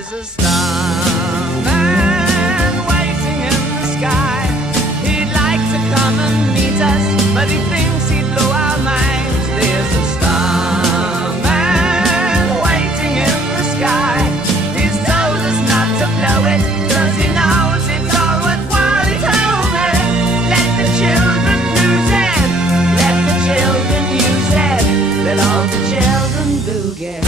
There's a starman waiting in the sky. He'd like to come and meet us, but he thinks he'd blow our minds. There's a starman waiting in the sky. He's told us not to blow it, 'cause he knows it's all worthwhile. He told me, let the children lose it, let the children use it, let all the children boogie.